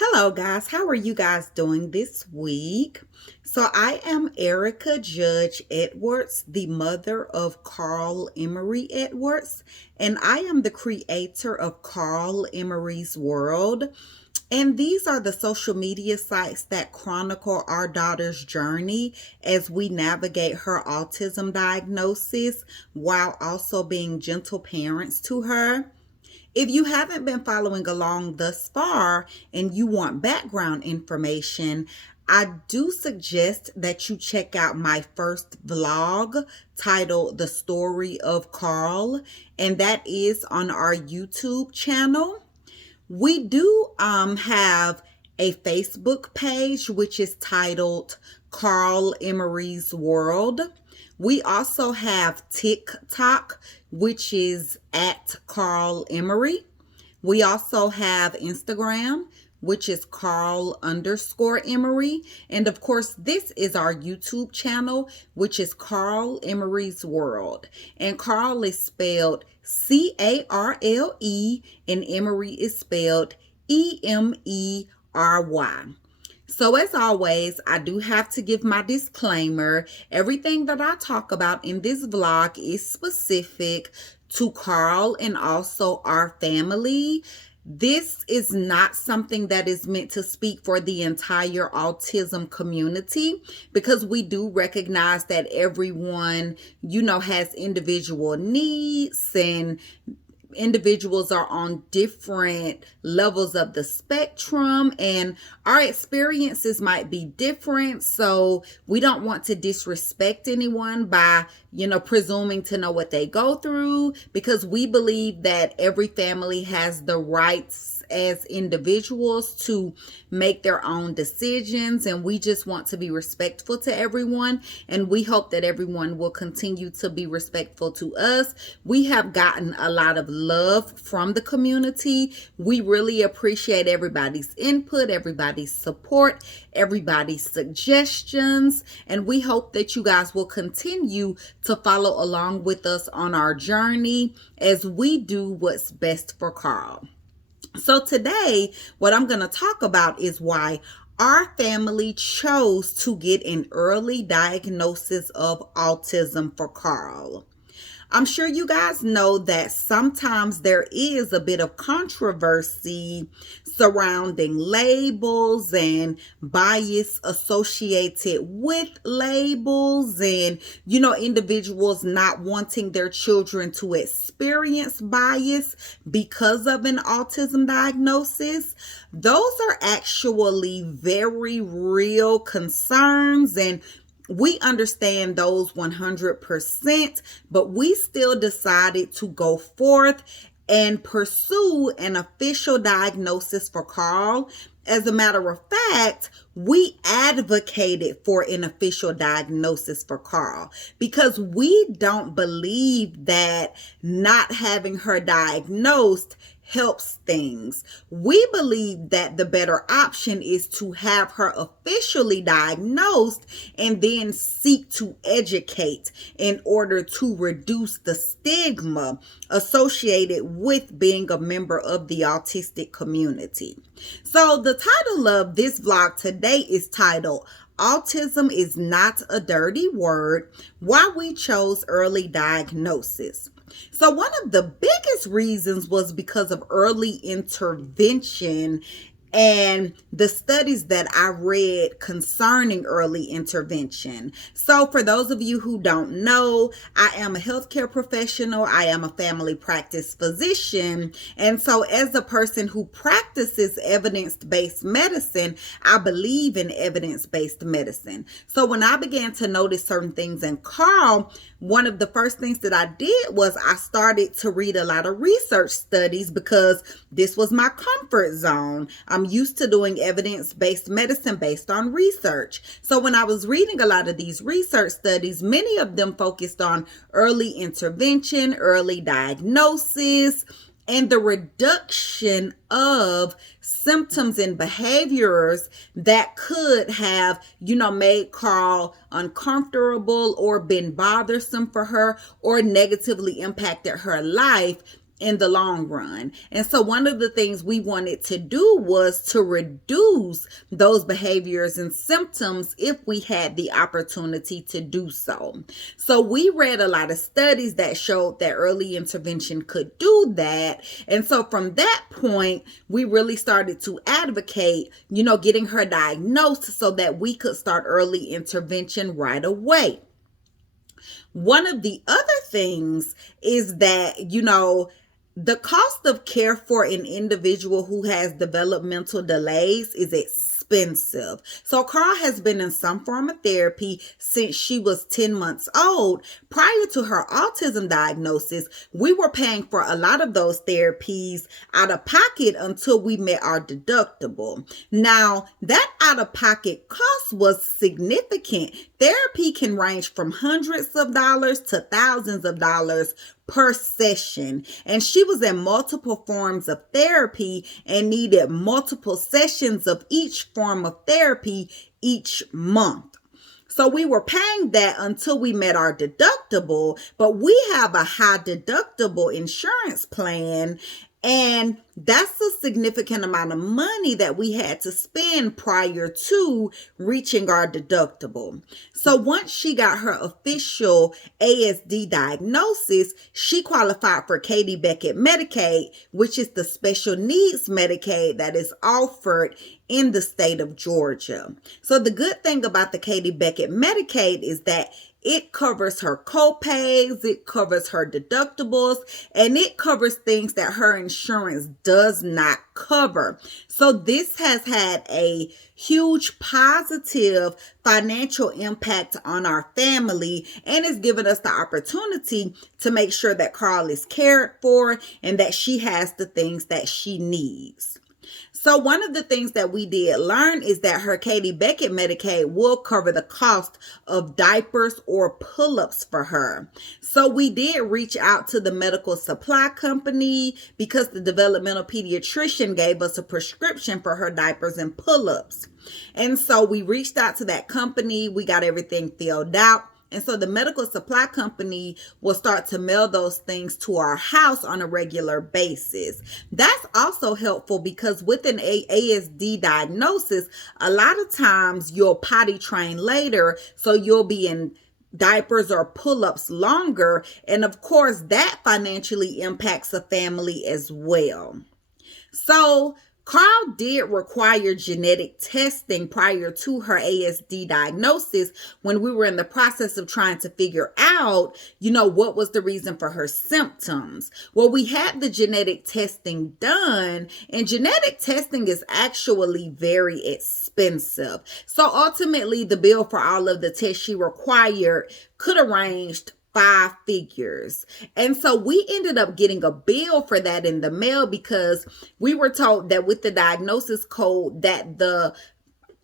Hello, guys. How are you guys doing this week? So, I am Erica Judge Edwards, the mother of Carl Emery Edwards, and I am the creator of Carl Emery's World. And these are the social media sites that chronicle our daughter's journey as we navigate her autism diagnosis while also being gentle parents to her. If you haven't been following along thus far and you want background information, I do suggest that you check out my first vlog titled The Story of Carl, and that is on our YouTube channel. We do have a Facebook page which is titled Carl Emery's World. We also have TikTok, which is at Carl Emery. We also have Instagram, which is Carl_Emery. And of course, this is our YouTube channel, which is Carl Emery's World. And Carl is spelled Carle, and Emery is spelled Emery. So as always, I do have to give my disclaimer. Everything that I talk about in this vlog is specific to Carl and also our family. This is not something that is meant to speak for the entire autism community, because we do recognize that everyone, has individual needs, and individuals are on different levels of the spectrum, and our experiences might be different. So we don't want to disrespect anyone by, presuming to know what they go through, because we believe that every family has the rights as individuals to make their own decisions, and we just want to be respectful to everyone, and we hope that everyone will continue to be respectful to us. We have gotten a lot of love from the community. We really appreciate everybody's input, everybody's support, everybody's suggestions, and we hope that you guys will continue to follow along with us on our journey as we do what's best for Carl. So today, what I'm going to talk about is why our family chose to get an early diagnosis of autism for Carl. I'm sure you guys know that sometimes there is a bit of controversy surrounding labels and bias associated with labels, and, individuals not wanting their children to experience bias because of an autism diagnosis. Those are actually very real concerns, and we understand those 100%, but we still decided to go forth and pursue an official diagnosis for Carl. As a matter of fact, we advocated for an official diagnosis for Carl because we don't believe that not having her diagnosed helps things. We believe that the better option is to have her officially diagnosed and then seek to educate in order to reduce the stigma associated with being a member of the autistic community. So the title of this vlog today is titled Autism is Not a Dirty Word, Why We Chose Early Diagnosis. So one of the biggest reasons was because of early intervention and the studies that I read concerning early intervention. So for those of you who don't know, I am a healthcare professional. I am a family practice physician. And so as a person who practices evidence-based medicine, I believe in evidence-based medicine. So when I began to notice certain things in Carl, one of the first things that I did was I started to read a lot of research studies because this was my comfort zone. I'm used to doing evidence-based medicine based on research. So when I was reading a lot of these research studies, many of them focused on early intervention, early diagnosis, and the reduction of symptoms and behaviors that could have, made Carl uncomfortable or been bothersome for her or negatively impacted her life in the long run. And so one of the things we wanted to do was to reduce those behaviors and symptoms if we had the opportunity to do so. So we read a lot of studies that showed that early intervention could do that. And so from that point, we really started to advocate, getting her diagnosed so that we could start early intervention right away. One of the other things is that, the cost of care for an individual who has developmental delays is expensive. So Carl has been in some form of therapy since she was 10 months old. Prior to her autism diagnosis, we were paying for a lot of those therapies out of pocket until we met our deductible. Now, that out of pocket cost was significant. Therapy can range from hundreds of dollars to thousands of dollars per session. And she was in multiple forms of therapy and needed multiple sessions of each form of therapy each month. So we were paying that until we met our deductible, but we have a high deductible insurance plan. And that's a significant amount of money that we had to spend prior to reaching our deductible. So once she got her official ASD diagnosis, she qualified for Katie Beckett Medicaid, which is the special needs Medicaid that is offered in the state of Georgia. So the good thing about the Katie Beckett Medicaid is that it covers her co-pays, it covers her deductibles, and it covers things that her insurance does not cover. So this has had a huge positive financial impact on our family and has given us the opportunity to make sure that Carl is cared for and that she has the things that she needs. So one of the things that we did learn is that her Katie Beckett Medicaid will cover the cost of diapers or pull-ups for her. So we did reach out to the medical supply company because the developmental pediatrician gave us a prescription for her diapers and pull-ups. And so we reached out to that company. We got everything filled out. And so the medical supply company will start to mail those things to our house on a regular basis. That's also helpful because with an ASD diagnosis, a lot of times you'll potty train later, so you'll be in diapers or pull-ups longer. And of course, that financially impacts a family as well. So Carl did require genetic testing prior to her ASD diagnosis when we were in the process of trying to figure out, what was the reason for her symptoms. Well, we had the genetic testing done, and genetic testing is actually very expensive. So ultimately, the bill for all of the tests she required could have ranged 5 figures. And so we ended up getting a bill for that in the mail because we were told that with the diagnosis code that the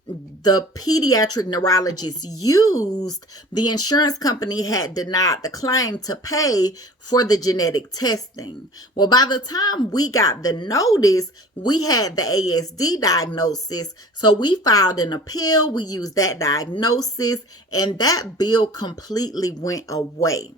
pediatric neurologist used, the insurance company had denied the claim to pay for the genetic testing. Well, by the time we got the notice, we had the ASD diagnosis. So we filed an appeal. We used that diagnosis, and that bill completely went away.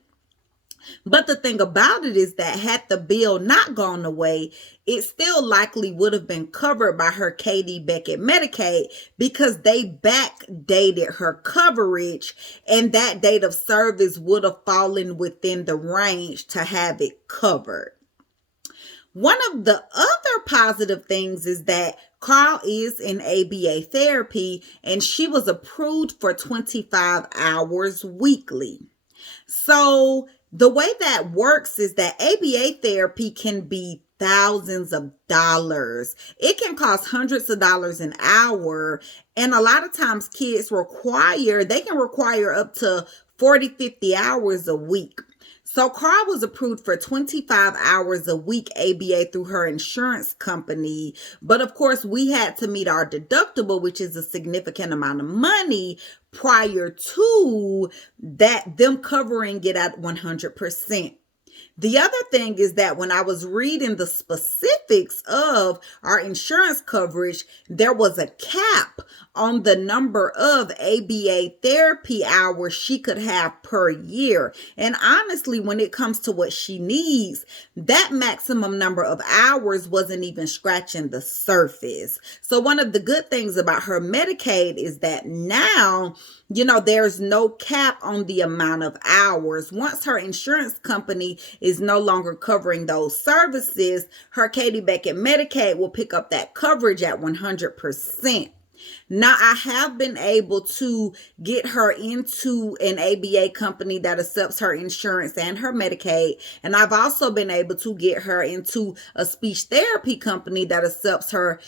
But the thing about it is that had the bill not gone away, it still likely would have been covered by her Katie Beckett Medicaid because they backdated her coverage, and that date of service would have fallen within the range to have it covered. One of the other positive things is that Carl is in ABA therapy, and she was approved for 25 hours weekly. So the way that works is that ABA therapy can be thousands of dollars. It can cost hundreds of dollars an hour. And a lot of times kids they can require up to 40, 50 hours a week. So Carl was approved for 25 hours a week ABA through her insurance company. But of course, we had to meet our deductible, which is a significant amount of money prior to that, them covering it at 100%. The other thing is that when I was reading the specifics of our insurance coverage, there was a cap on the number of ABA therapy hours she could have per year. And honestly, when it comes to what she needs, that maximum number of hours wasn't even scratching the surface. So one of the good things about her Medicaid is that now, there's no cap on the amount of hours. Once her insurance company is no longer covering those services, her Katie Beckett Medicaid will pick up that coverage at 100%. Now, I have been able to get her into an ABA company that accepts her insurance and her Medicaid. And I've also been able to get her into a speech therapy company that accepts her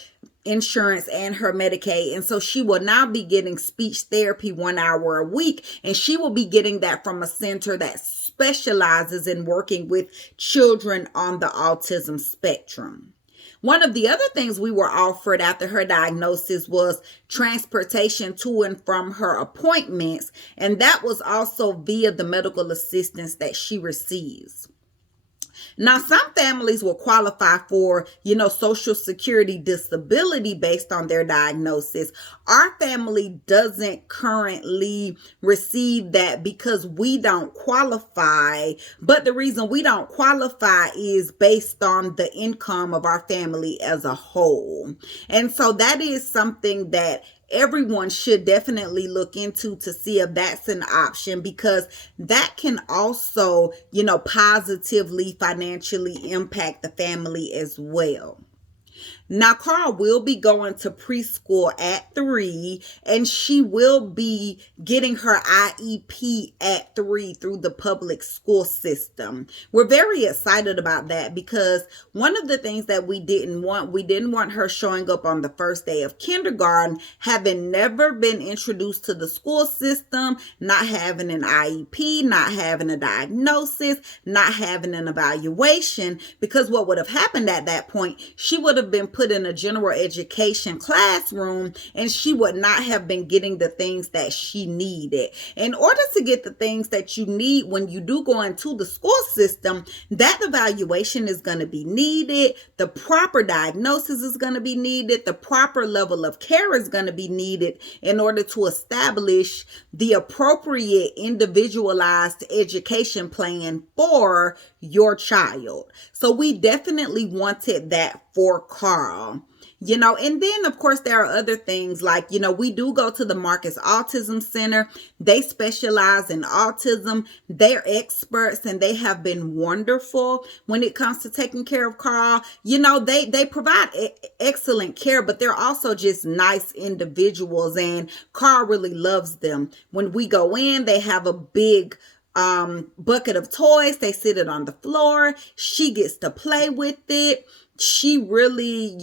insurance and her Medicaid. And so she will now be getting speech therapy 1 hour a week. And she will be getting that from a center that specializes in working with children on the autism spectrum. One of the other things we were offered after her diagnosis was transportation to and from her appointments, and that was also via the medical assistance that she receives. Now, some families will qualify for, Social Security disability based on their diagnosis. Our family doesn't currently receive that because we don't qualify. But the reason we don't qualify is based on the income of our family as a whole. And so that is something that everyone should definitely look into to see if that's an option, because that can also, positively financially impact the family as well. Now, Carl will be going to preschool at 3, and she will be getting her IEP at 3 through the public school system. We're very excited about that because one of the things that we didn't want her showing up on the first day of kindergarten, having never been introduced to the school system, not having an IEP, not having a diagnosis, not having an evaluation, because what would have happened at that point, she would have been put in a general education classroom and she would not have been getting the things that she needed. In order to get the things that you need when you do go into the school system, that evaluation is going to be needed. The proper diagnosis is going to be needed. The proper level of care is going to be needed in order to establish the appropriate individualized education plan for your child. So we definitely wanted that for Carl. And then of course there are other things like, we do go to the Marcus Autism Center. They specialize in autism. They're experts and they have been wonderful when it comes to taking care of Carl. They provide excellent care, but they're also just nice individuals and Carl really loves them. When we go in, they have a big bucket of toys. They sit it on the floor. She gets to play with it. She really,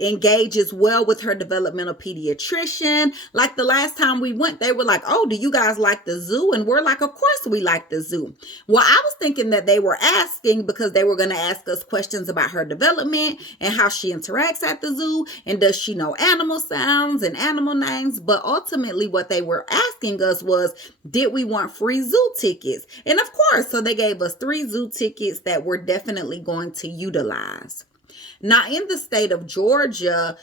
engages well with her developmental pediatrician. Like the last time we went, they were like, "Oh, do you guys like the zoo?" And we're like, "Of course we like the zoo." Well, I was thinking that they were asking because they were going to ask us questions about her development and how she interacts at the zoo. And does she know animal sounds and animal names? But ultimately what they were asking us was, did we want free zoo tickets? And of course, so they gave us 3 zoo tickets that we're definitely going to utilize. Now, in the state of Georgia,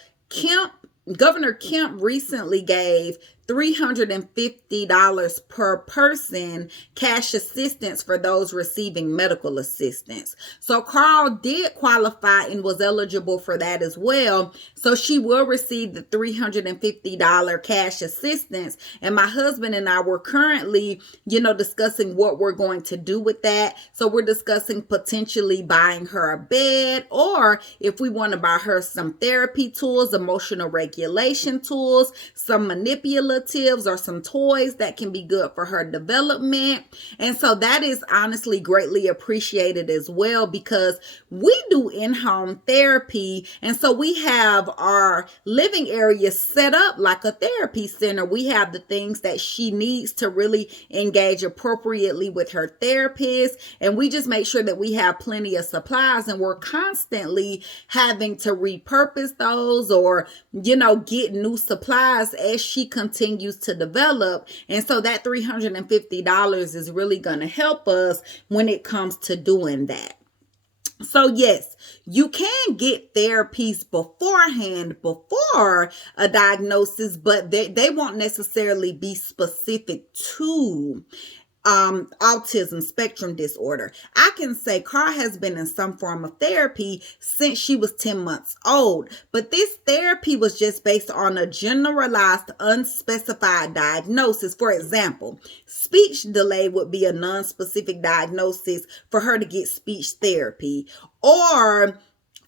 Governor Kemp recently gave $350 per person cash assistance for those receiving medical assistance. So Carl did qualify and was eligible for that as well. So she will receive the $350 cash assistance. And my husband and I were currently, discussing what we're going to do with that. So we're discussing potentially buying her a bed, or if we want to buy her some therapy tools, emotional regulation tools, some manipulatives, or some toys that can be good for her development. And so that is honestly greatly appreciated as well, because we do in-home therapy. And so we have our living area set up like a therapy center. We have the things that she needs to really engage appropriately with her therapist. And we just make sure that we have plenty of supplies, and we're constantly having to repurpose those or, get new supplies as she continues continues to develop. And so that $350 is really going to help us when it comes to doing that. So yes, you can get therapies beforehand, before a diagnosis, but they won't necessarily be specific to autism spectrum disorder. I can say Carl has been in some form of therapy since she was 10 months old, but this therapy was just based on a generalized, unspecified diagnosis. For example, speech delay would be a non-specific diagnosis for her to get speech therapy. Or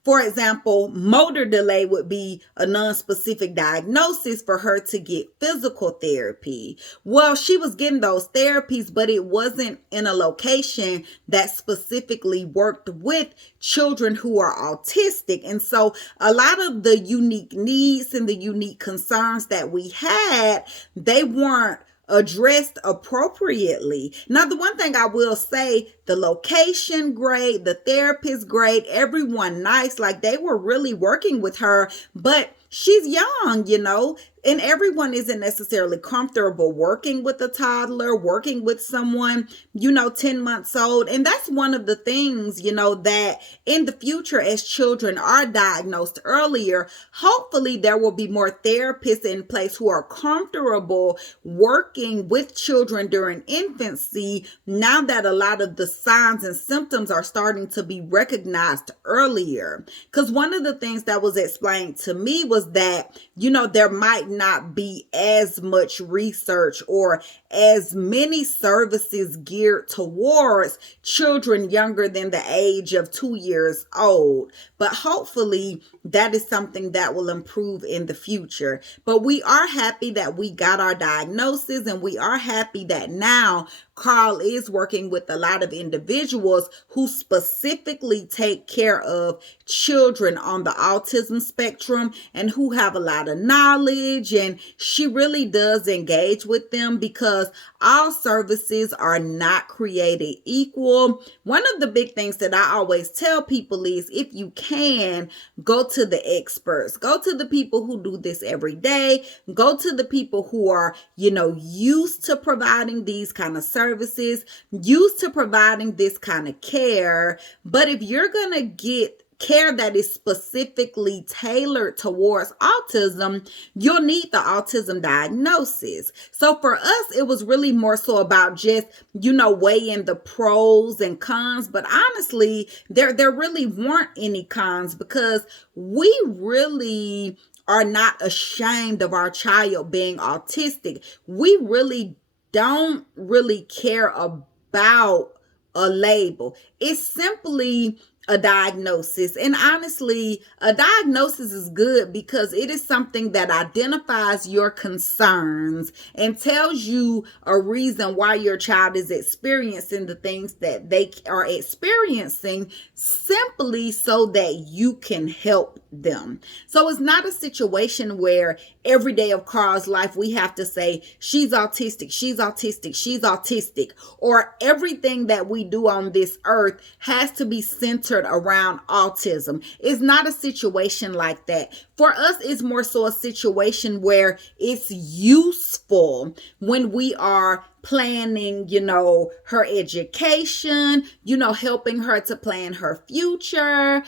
for example, motor delay would be a non-specific diagnosis for her to get physical therapy. Well, she was getting those therapies, but it wasn't in a location that specifically worked with children who are autistic. And so a lot of the unique needs and the unique concerns that we had, they weren't addressed appropriately. Now, the one thing I will say, the location great, the therapist great, everyone nice, like they were really working with her, but she's young, and everyone isn't necessarily comfortable working with a toddler, working with someone, 10 months old. And that's one of the things, that in the future, as children are diagnosed earlier, hopefully there will be more therapists in place who are comfortable working with children during infancy, now that a lot of the signs and symptoms are starting to be recognized earlier. Because one of the things that was explained to me was that, there might not be as much research or as many services geared towards children younger than the age of 2 years old. But hopefully that is something that will improve in the future. But we are happy that we got our diagnosis, and we are happy that now Carl is working with a lot of individuals who specifically take care of children on the autism spectrum and who have a lot of knowledge. And she really does engage with them, because all services are not created equal. One of the big things that I always tell people is, if you can, go to the experts, go to the people who do this every day, go to the people who are, used to providing these kind of services, used to providing this kind of care. But if you're going to get care that is specifically tailored towards autism, you'll need the autism diagnosis. So for us, it was really more so about just, weighing the pros and cons. But honestly, there really weren't any cons, because we really are not ashamed of our child being autistic. We really don't really care about a label. It's simply a diagnosis. And honestly, a diagnosis is good because it is something that identifies your concerns and tells you a reason why your child is experiencing the things that they are experiencing, simply so that you can help them. So it's not a situation where every day of Carl's life we have to say, she's autistic, she's autistic, she's autistic, or everything that we do on this earth has to be centered around autism. It's not a situation like that. For us, it's more so a situation where it's useful when we are planning, her education, helping her to plan her future,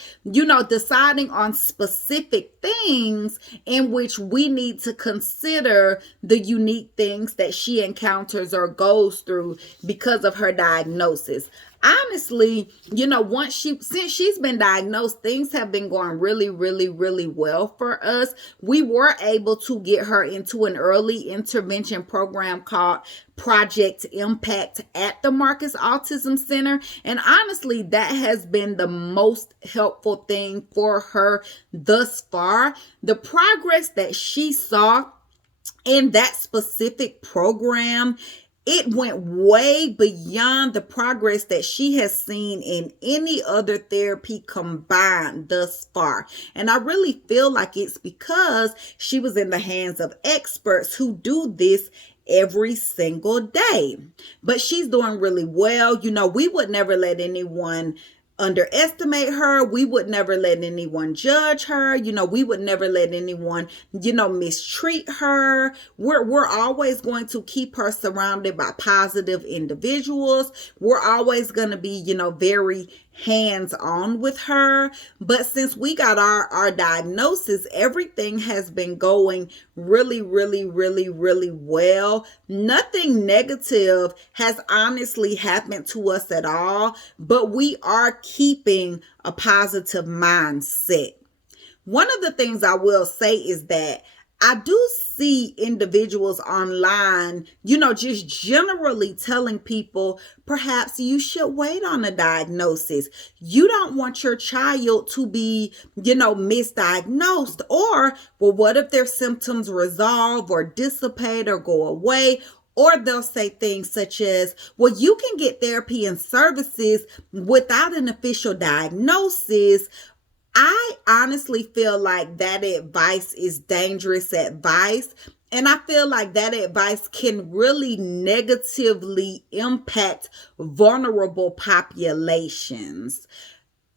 deciding on specific things in which we need to consider the unique things that she encounters or goes through because of her diagnosis. Honestly, since she's been diagnosed, things have been going really, really, really well for us. We were able to get her into an early intervention program called Project Impact at the Marcus Autism Center. And honestly, that has been the most helpful thing for her thus far. The progress that she saw in that specific program, it went way beyond the progress that she has seen in any other therapy combined thus far. And I really feel like it's because she was in the hands of experts who do this every single day. But she's doing really well. We would never let anyone underestimate her. We would never let anyone judge her. We would never let anyone, mistreat her. We're always going to keep her surrounded by positive individuals. We're always going to be, very hands-on with her. But since we got our diagnosis, everything has been going really, really, really, really well. Nothing negative has honestly happened to us at all, but we are keeping a positive mindset. One of the things I will say is that I do see individuals online, just generally telling people perhaps you should wait on a diagnosis. You don't want your child to be, misdiagnosed. Or, well, what if their symptoms resolve or dissipate or go away? Or they'll say things such as, well, you can get therapy and services without an official diagnosis. I honestly feel like that advice is dangerous advice. And I feel like that advice can really negatively impact vulnerable populations.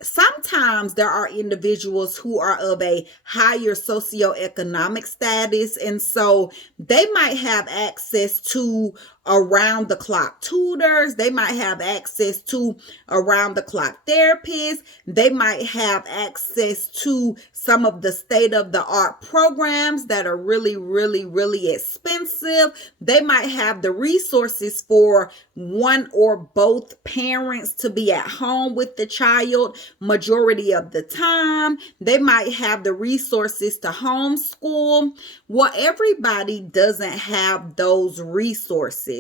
Sometimes there are individuals who are of a higher socioeconomic status, and so they might have access to around the clock tutors. They might have access to around the clock therapists. They might have access to some of the state of the art programs that are really, really, really expensive. They might have the resources for one or both parents to be at home with the child majority of the time. They might have the resources to homeschool. Well, everybody doesn't have those resources.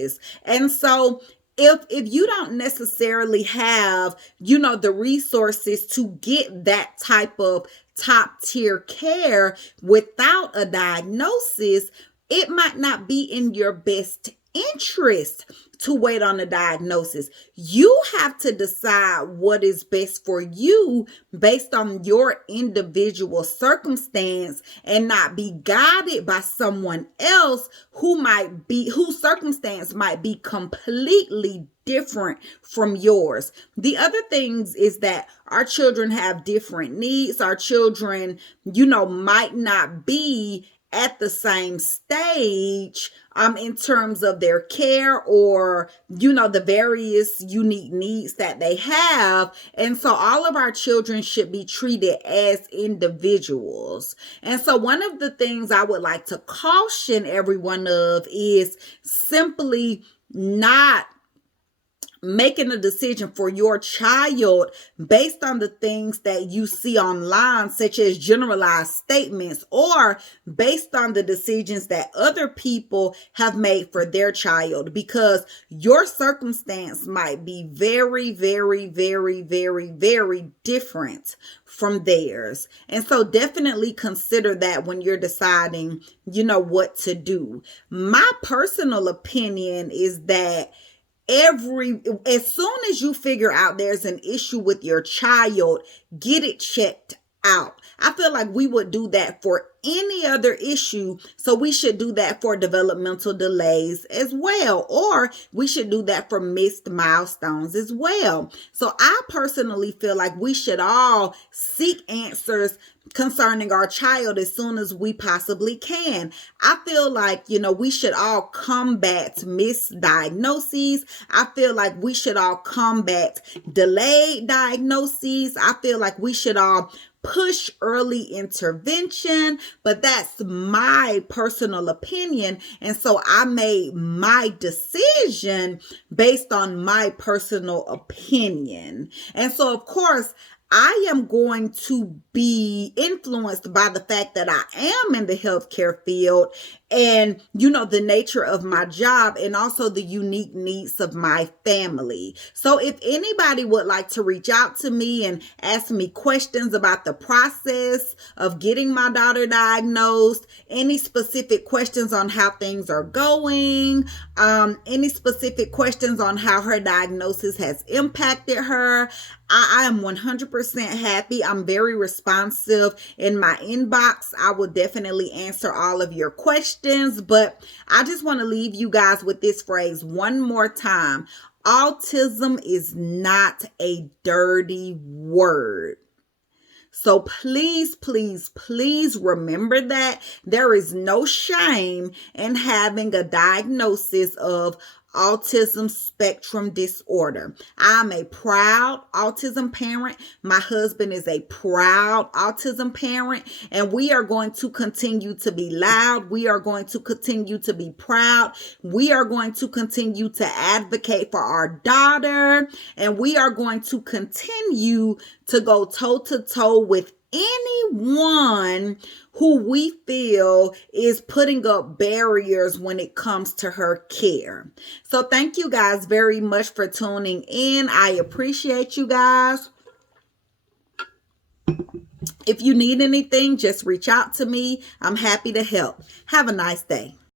And so if you don't necessarily have, the resources to get that type of top tier care without a diagnosis, it might not be in your best interest to wait on a diagnosis. You have to decide what is best for you based on your individual circumstance and not be guided by someone else whose circumstance might be completely different from yours. The other things is that our children have different needs. Our children, might not be at the same stage in terms of their care or, the various unique needs that they have. And so all of our children should be treated as individuals. And so one of the things I would like to caution everyone of is simply not making a decision for your child based on the things that you see online, such as generalized statements, or based on the decisions that other people have made for their child, because your circumstance might be very, very, very, very, very different from theirs. And so definitely consider that when you're deciding, what to do. My personal opinion is that as soon as you figure out there's an issue with your child, get it checked out. I feel like we would do that for any other issue. So we should do that for developmental delays as well. Or we should do that for missed milestones as well. So I personally feel like we should all seek answers concerning our child as soon as we possibly can. I feel like, we should all combat misdiagnoses. I feel like we should all combat delayed diagnoses. I feel like we should all push early intervention, but that's my personal opinion. And so I made my decision based on my personal opinion. And so, of course, I am going to be influenced by the fact that I am in the healthcare field and, the nature of my job and also the unique needs of my family. So if anybody would like to reach out to me and ask me questions about the process of getting my daughter diagnosed, any specific questions on how things are going, any specific questions on how her diagnosis has impacted her, I am 100% happy. I'm very responsive in my inbox. I will definitely answer all of your questions, but I just want to leave you guys with this phrase one more time. Autism is not a dirty word. So please, please, please remember that there is no shame in having a diagnosis of autism spectrum disorder. I'm a proud autism parent. My husband is a proud autism parent, and we are going to continue to be loud. We are going to continue to be proud. We are going to continue to advocate for our daughter, and we are going to continue to go toe to toe with anyone who we feel is putting up barriers when it comes to her care. So thank you guys very much for tuning in. I appreciate you guys. If you need anything, just reach out to me. I'm happy to help. Have a nice day.